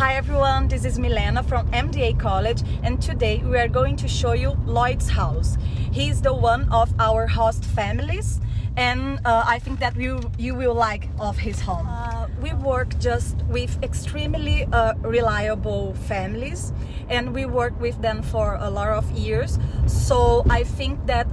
Hi everyone, this is Milena from MDA College, and today we are going to show you Lloyd's house. He's the one of our host families, and I think that you will like of his home. We work just with extremely reliable families, and we work with them for a lot of years. So I think that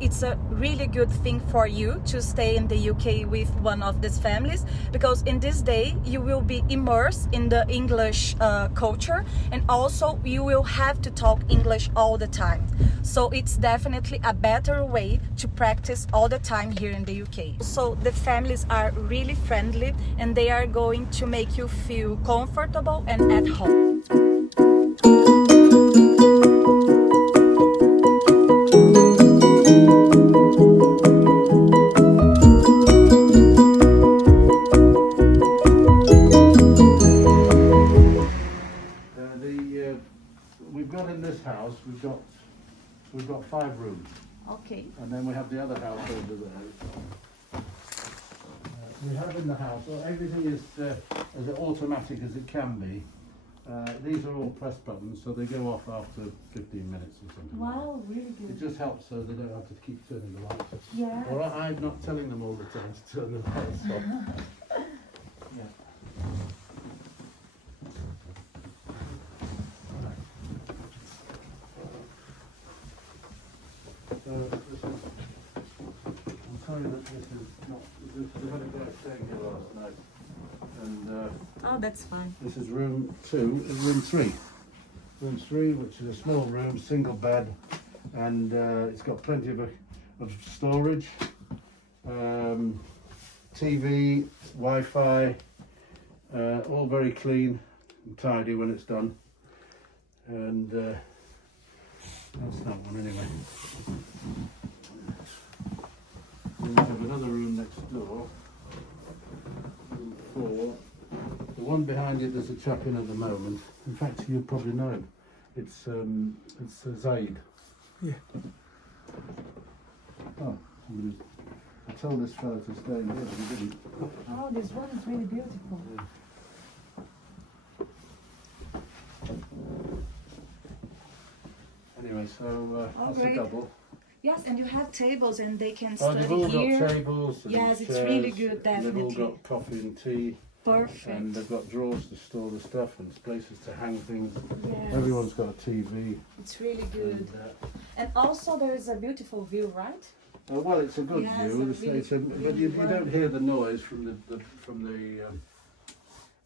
it's a really good thing for you to stay in the UK with one of these families, because in this day you will be immersed in the English culture, and also you will have to talk English all the time. So it's definitely a better way to practice all the time here in the UK. So the families are really friendly, and they are going to make you feel comfortable and at home. We've got in this house, we've got 5 rooms. Okay. And then we have the other house over there. We have in the house, well, everything is as automatic as it can be. These are all press buttons, so they go off after 15 minutes or something. Wow, really good. It just helps so they don't have to keep turning the lights. Yeah. Or I'm not telling them all the time to turn the lights off. Yeah. So this is, I'm sorry that this is not, we had a guy staying here last night, and Oh, that's fine. this is room 2, room 3. Room 3, which is a small room, single bed, and it's got plenty of storage, TV, Wi-Fi, all very clean and tidy when it's done, and that's that one anyway. Then we have another room next door, room 4. The one behind it there's a chap in at the moment. In fact, you probably know him. It's Zaid. Yeah. Oh, I told this fellow to stay in here, but he didn't. Oh, this one is really beautiful. Yeah. Anyway, so that's great. a double. Yes, and you have tables, and they can Oh, study they've all here. got tables and Yes, it's chairs, really good, and definitely. they've all got coffee and tea, Perfect. and they've got drawers to store the stuff and places to hang things. Yes. Everyone's got a TV. It's really good. And, And also there is a beautiful view, right? well, it's a good Yes, view. a It's, really- it's a, but really you well. don't hear the noise from the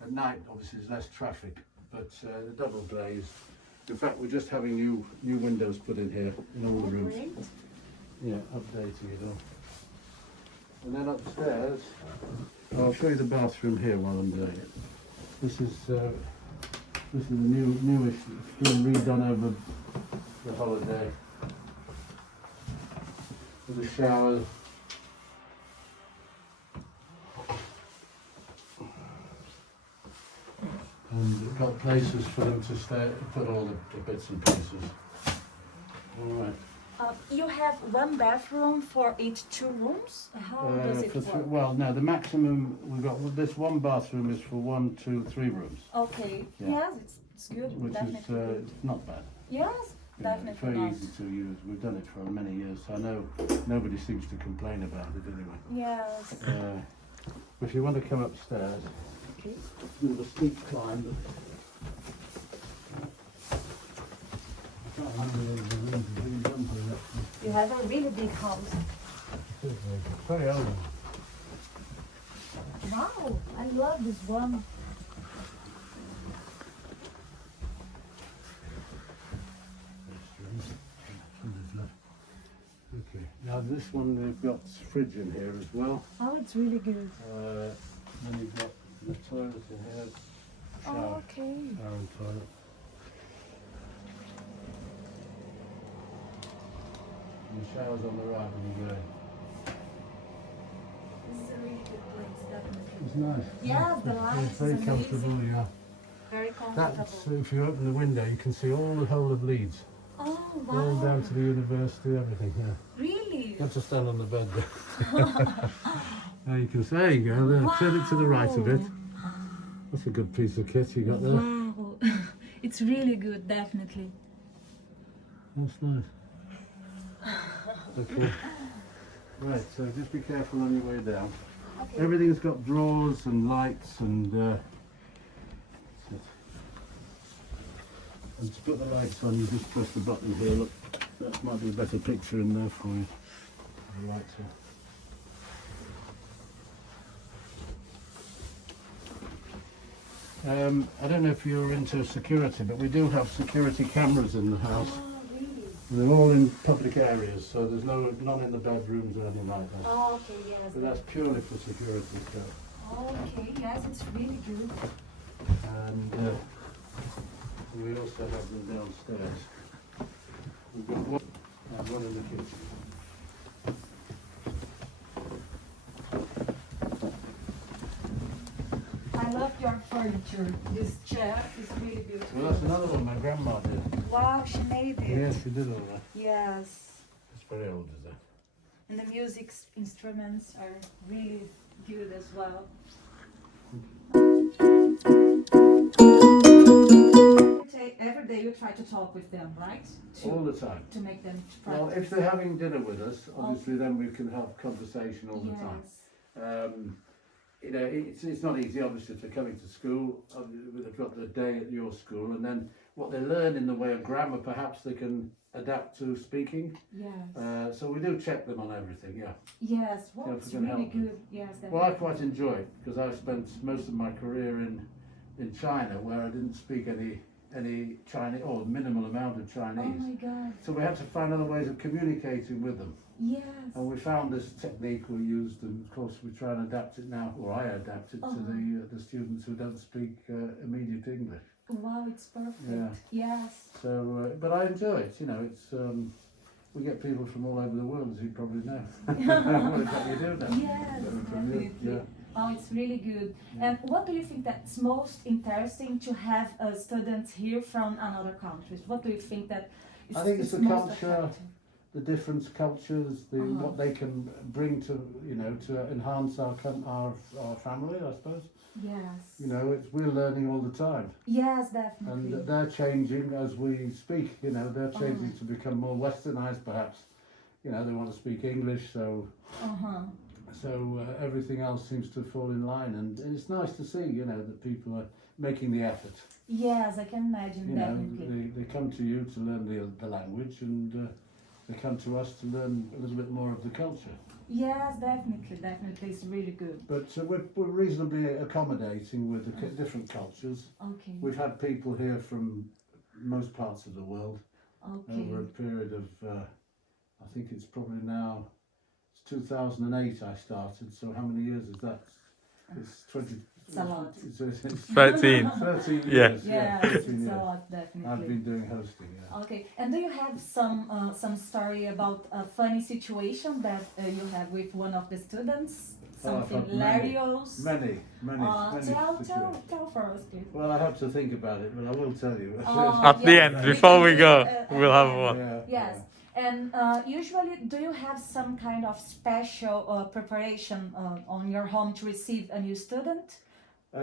at night. Obviously, there's less traffic, but the double glazed. In fact, we're just having new windows put in here in all the rooms. Great. Yeah, updating it all. And then upstairs, I'll show you the bathroom here while I'm doing it. This is a newish. It's been redone over the holiday. With a shower. And we've got places for them to stay, put all the bits and pieces. All right. You have one bathroom for each 2 rooms? How does it work? Well, no, the maximum we've got. This one bathroom is for 1, 2, 3 rooms, Okay. Yeah. Yes, it's good. which definitely is good. not bad. Yes, It's definitely very not. easy to use. We've done it for many years, so I know nobody seems to complain about it anyway. Yes. If you want to come upstairs, Okay. a bit of a steep climb. But I can't remember the rooms have been done for it, actually. You have a really big house. It's very old. Wow, I love this one. Okay. Now this one we've got fridge in here as well. Oh, it's really good. Then you've got the toilet in here. Shower, Oh, okay. shower and toilet. And the shower's on the right when you go in. This is a really good place, definitely. It's nice. Yes, the It's lights very is comfortable, amazing. yeah. Very comfortable. That's, if you open the window, you can see all the whole of Leeds. Oh, All wow. down to the university, everything, yeah. Really? You have to stand on the bed there. There you can see, there you go, there. Turn it to the right a bit. That's a good piece of kit you got there. Wow. It's really good, definitely. That's nice. Okay. Right, so just be careful on your way down. Okay. Everything's got drawers and lights and to put the lights on, you just press the button here. Look, that might be a better picture in there for you. The lights on. I don't know if you're into security, but we do have security cameras in the house. Oh, really? They're all in public areas, so there's none in the bedrooms or anything like that. Oh, okay, yes. But that's purely for security stuff. Okay, yes, it's really good. And we also have them downstairs. We've got one and one in the kitchen. I love your furniture. This chair is really beautiful. Well, that's another one my grandma did. Wow, she made it. Yes, she did all that. Yes. It's very old, is that? And the music instruments are really good as well. Every day you try to talk with them, right? All the time. To make them Well, if they're having dinner with us, obviously then we can have conversation all the time. You know, it's not easy, obviously, if they're coming to school. They've got the day at your school, and then what they learn in the way of grammar, perhaps they can adapt to speaking. Yes. So we do check them on everything, yeah. Yes, well, Yeah, if it's we can really help them. good. Yes, definitely. Well, I quite enjoy it because I spent most of my career in China, where I didn't speak any Chinese or minimal amount of Oh Chinese. my God. So we had to find other ways of communicating with them. Yes. And we found this technique we used, and of course we try and adapt it now, or I adapt it to the students who don't speak immediate English. Wow, it's perfect. Yeah. Yes. So, but I enjoy it. You know, it's we get people from all over the world, as you probably know. What exactly you do now? Yes, definitely. Yeah. Oh, it's really good. And what do you think that's most interesting to have students here from another countries? What do you think that is I think it's the most culture, attractive? the different cultures, what they can bring to, you know, to enhance our family, I suppose. Yes. You know, we're learning all the time. Yes, definitely. And they're changing as we speak, you know, they're changing to become more westernized perhaps. You know, they want to speak English, so everything else seems to fall in line, and it's nice to see, you know, that people are making the effort. Yes, I can imagine, You definitely. know, they come to you to learn the language, and they come to us to learn a little bit more of the culture. Yes, definitely, it's really good. But we're reasonably accommodating with the different cultures. Okay. We've had people here from most parts of the world over a period of, I think it's probably now, it's 2008 I started, so how many years is that? It's 20. It's a lot. It's 13. 13 Yeah. years. Yes, 13 it's years. a lot, definitely. I've been doing hosting, yeah. Okay, and do you have some story about a funny situation that you have with one of the students? Something I've had hilarious? Many Tell for us, please. Well, I have to think about it, but I will tell you. At the end, before we go, we'll have one. Yeah, Yes. And usually, do you have some kind of special preparation on your home to receive a new student?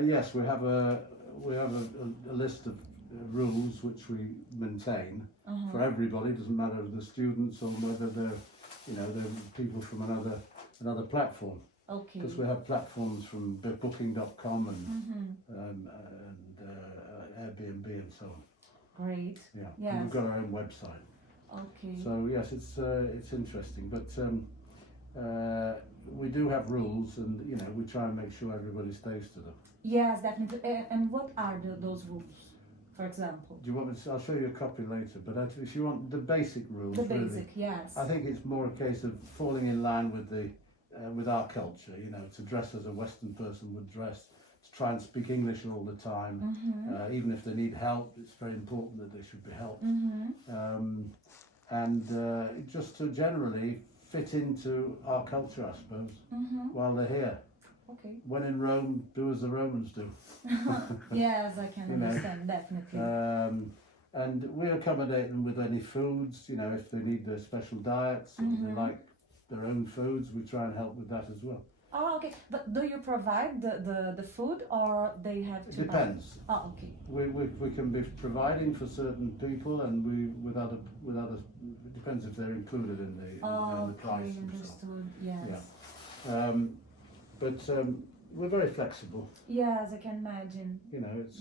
Yes, we have a list of rules which we maintain for everybody. It doesn't matter if they're students or whether they're people from another platform. Okay. Because we have platforms from Booking.com and Airbnb and so on. Great. Yeah. Yes. And we've got our own website. Okay. So yes, it's interesting, but we do have rules, and you know we try and make sure everybody stays to them. Yes, definitely. And what are those rules, for example? Do you want me to? I'll show you a copy later. But if you want the basic rules, The really, basic, yes. I think it's more a case of falling in line with our culture. You know, to dress as a Western person would dress. To try and speak English all the time, even if they need help, it's very important that they should be helped. And just to generally fit into our culture, I suppose, while they're here. Okay. When in Rome, do as the Romans do. Yes, I can understand, definitely. And we accommodate them with any foods, you know, if they need their special diets, or they like their own foods, we try and help with that as well. Oh, okay. But do you provide the food or they have It to depends. buy? Oh, okay. We can be providing for certain people, and with others, it depends if they're included in the price. Okay, understood. Yes. But we're very flexible. Yes, I can imagine. You know, it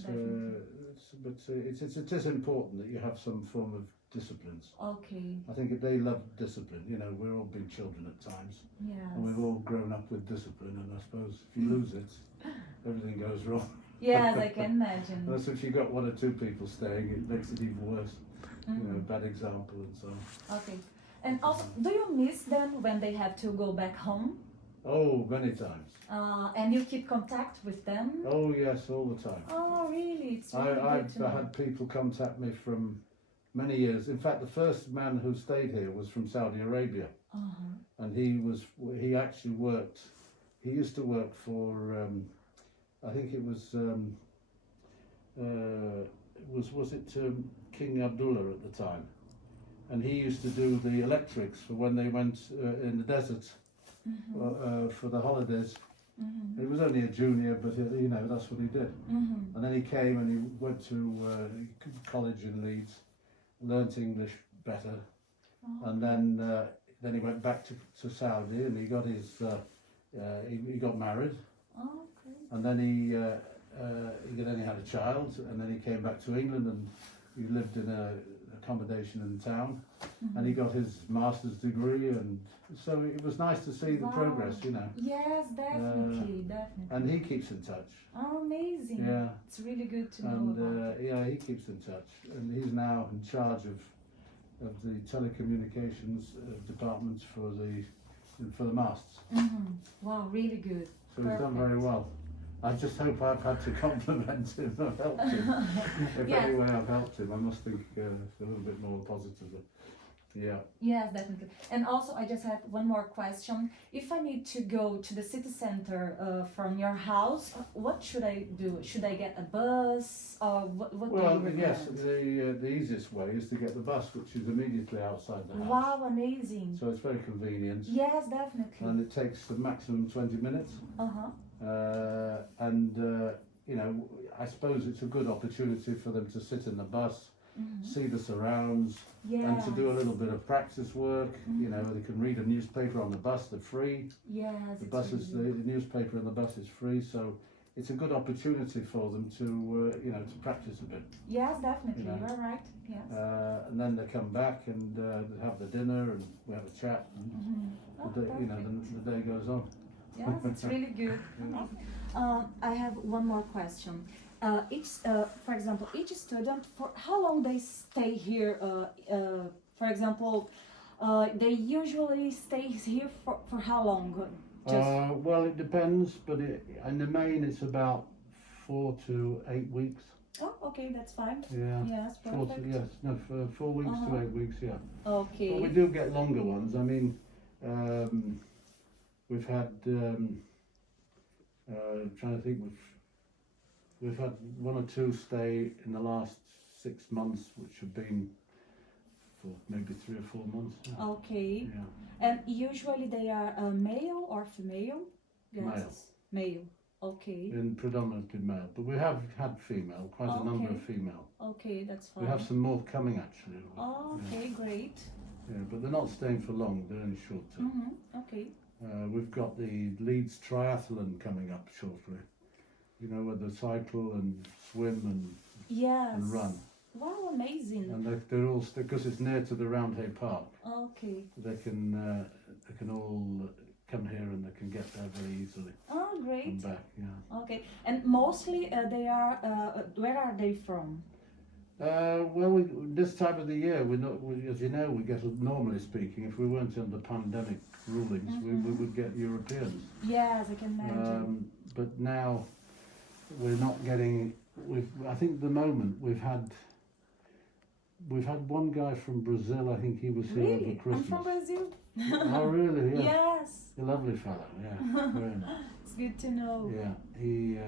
is important that you have some form of disciplines. Okay. I think they love discipline. You know, we're all big children at times, Yes. and we've all grown up with discipline. And I suppose if you lose it, everything goes wrong. Yes, I can imagine. Unless if you've got one or two people staying, it makes it even worse. You know, bad example and so on. Okay. And also, do you miss them when they have to go back home? Oh, many times. And you keep contact with them? Oh yes, all the time. Oh, really? It's really good I've to know. had people contact me from many years. In fact, the first man who stayed here was from Saudi Arabia, and he actually worked. He used to work for, I think it was King Abdullah at the time, and he used to do the electrics for when they went in the desert for the holidays. He was only a junior, but you know, that's what he did. And then he came and he went to college in Leeds, learnt English better, and then he went back to Saudi, and he got his he got married, and then he had a child, and then he came back to England, and he lived in a accommodation in town, and he got his master's degree, and so it was nice to see the progress, you know. Yes, definitely, definitely. And he keeps in touch. Oh, amazing. Yeah. It's really good to know And about. yeah, he keeps in touch, and he's now in charge of the telecommunications department for the masts. Wow, really good. So he's done very well. I just hope I've had to compliment him. I've helped him. If Yes. any way I've helped him, I must think a little bit more positively. Yeah. Yes, definitely. And also, I just have one more question. If I need to go to the city center from your house, what should I do? Should I get a bus, or what do you Well, recommend? yes, the easiest way is to get the bus, which is immediately outside the house. Wow, amazing. So it's very convenient. Yes, definitely. And it takes a maximum 20 minutes. Uh-huh. You know, I suppose it's a good opportunity for them to sit in the bus, see the surrounds, and to do a little bit of practice work. You know, they can read a newspaper on the bus, they're free. Yes, The it's bus is, really the newspaper in the bus is free, so it's a good opportunity for them to, you know, to practice a bit. Yes, definitely. You know. You're right. Yes. And then they come back and they have the dinner and we have a chat. And Oh, the day, you know, perfect. the day goes on. Yes, it's really good. I have one more question. For example, each student, for how long they stay here? For example, they usually stay here for how long? Well, it depends, but in the main it's about 4 to 8 weeks. Oh, okay, that's fine. Yeah. Yes, For perfect. 4 weeks to 8 weeks, yeah. Okay. But we do get longer ones. I mean, we've had, trying to think, we've had 1 or 2 stay in the last 6 months, which have been for maybe 3 or 4 months. Okay. Yeah. And usually they are male or female? Yes. Male. Okay. And predominantly male, but we have had female, quite a number of female. Okay, that's fine. We have some more coming actually. Oh, okay, great. Yeah, but they're not staying for long, they're only short term. Okay. We've got the Leeds triathlon coming up shortly. You know, where they cycle and swim Yes. and run. Wow, amazing. And they're all, because it's near to the Roundhay Park, Okay. they can all come here and they can get there very easily Oh, and great. back, yeah. Okay. And mostly they are, where are they from? Well, this time of the year, as you know, we get, normally speaking, if we weren't under pandemic rulings, we would get Europeans. Yes, I can imagine. But now we're not getting. I think at the moment we've had one guy from Brazil. I think he was here over Really? I'm Christmas. from Brazil. Oh, really? Yeah. Yes. A lovely fellow. Yeah. Very nice. It's good to know. Yeah. He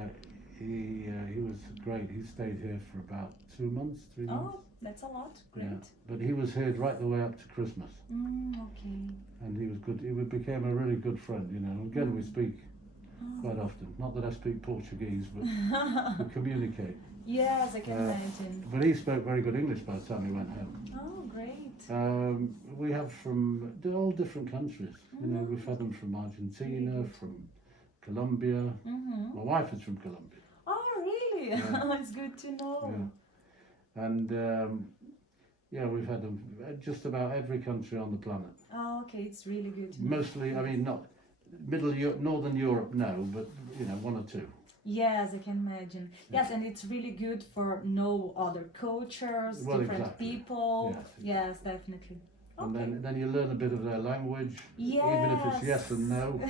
was great. He stayed here for about 2 months, 3 months. Oh, that's a lot. Great. Yeah. But he was here right the way up to Christmas. Okay. And he was good. He became a really good friend, you know. Again, we speak quite often. Not that I speak Portuguese, but we communicate. Yes, I can imagine. But he spoke very good English by the time he went home. Oh, great. We have from all different countries. You know, we've had them from Argentina, from Colombia. My wife is from Colombia. Oh, really? Yeah. It's good to know. Yeah. And yeah, we've had them just about every country on the planet. Oh, okay, it's really good to know. Mostly, I mean, not Northern Europe, no, but you know, one or two. Yes, I can imagine. Yes, and it's really good for know other cultures, Well, different exactly. people. Yes, Yes, definitely. And Okay. then you learn a bit of their language, even if it's yes and no.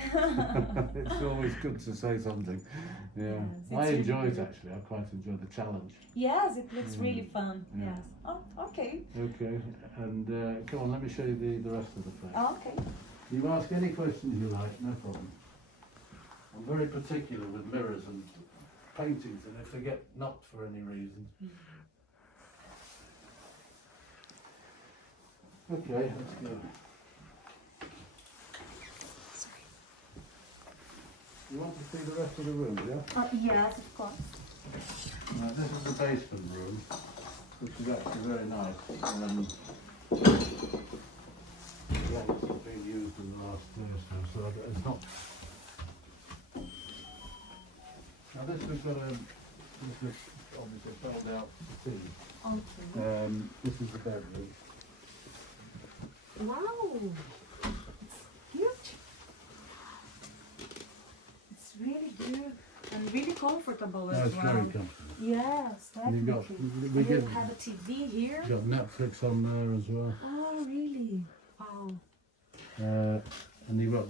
It's always good to say something. Yeah, Yes, it's I really enjoy it good. actually. I quite enjoy the challenge. Yes, it looks really fun. Yeah. Yes. Oh, okay. Okay, and come on, let me show you the rest of the place. Oh, okay. You ask any questions you like, no problem. I'm very particular with mirrors and paintings, and if they get knocked for any reason. Okay, let's go. You want to see the rest of the room, yeah? Yes, of course. This is the basement room, which is actually very nice. Yeah, it's been used in the last year or so it's not. Now this we've got this obviously fold out settee. Okay. This is the bedroom. Wow. It's huge. It's really good and really comfortable as It's well. very comfortable. Yes, And you've got, definitely. we You get, have a TV here. got Netflix on there as well. Oh, really? Wow. And you've got,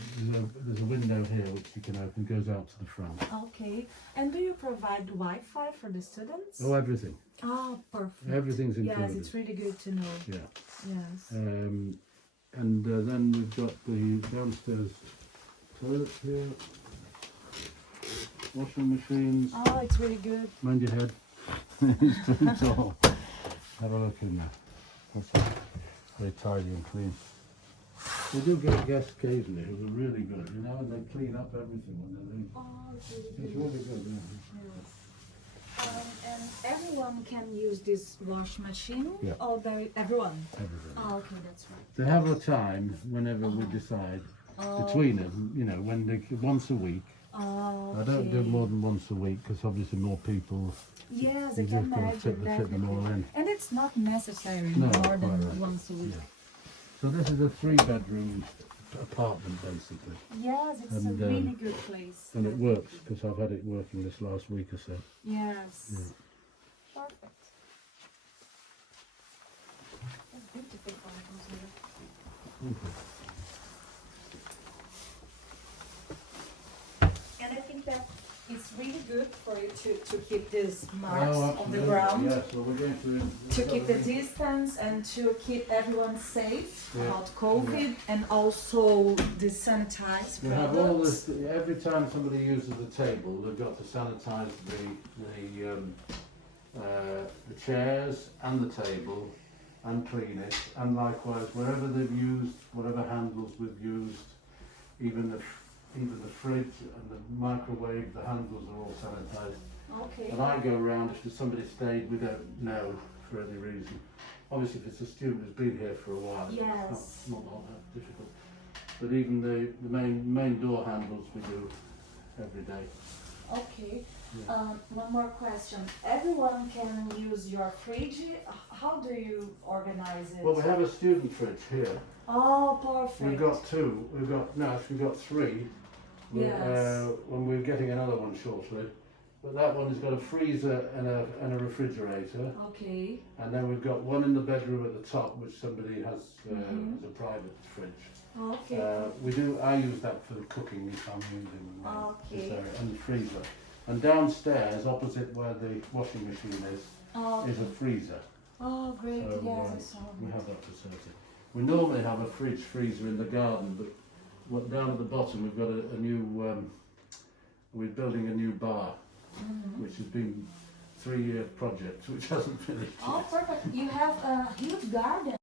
there's a window here which you can open, goes out to the front. Okay. And do you provide Wi-Fi for the students? Oh, everything. Oh, perfect. Everything's included. Yes, it's really good to know. Yeah. Yes. And then we've got the downstairs toilet here. Washing machines. Oh, it's really good. Mind your head. It's too tall. Have a look in there. That's all. Very tidy and clean. We do get guests occasionally who are really good, you know, and they clean up everything when they leave. Oh, it's really It's good. really good, yeah. Yes. And everyone can use this wash machine? Yeah. Or everyone? Everything. Oh, okay, that's right. They have a time whenever we decide between them, you know, when they once a week. Oh, I don't do more than once a week because obviously more people. Yes, I You can just gotta imagine fit them all in. And it's not necessary No, more quite than right. once a week. Yeah. So this is a 3-bedroom apartment basically, Yes, it's And, a really good place. and it works because I've had it working this last week or so. Yes. Yeah. Perfect. That's beautiful photos here. And I think that it's really good for you to keep these marks on the absolutely. ground. Yes, well we're going To keep the distance and to keep everyone safe Yeah. about COVID and also the sanitized We have all products. this, every time somebody uses a table, they've got to sanitize the chairs and the table and clean it, and likewise wherever they've used, whatever handles we've used, even the fridge and the microwave, the handles are all sanitized. Okay. And I go around, if there's somebody stayed we don't know for any reason. Obviously if it's a student who's been here for a while, Yes. it's not all that difficult. But even the main door handles we do every day. Okay. Yeah. One more question. Everyone can use your fridge. How do you organize it? Well, we have a student fridge here. Oh, perfect. We've got two. We've got three. Yes. When we're getting another one shortly. But that one has got a freezer and a refrigerator. Okay. And then we've got one in the bedroom at the top, which somebody has as a private fridge. Okay. I use that for the cooking if I'm using Okay. this area, and the freezer. And downstairs, opposite where the washing machine is a freezer. Oh, great. So Yes, I saw we that. have that facility. We normally have a fridge freezer in the garden, but down at the bottom we've got a new. We're building a new bar, which has been 3-year project, which hasn't finished. Oh, perfect. You have a huge garden.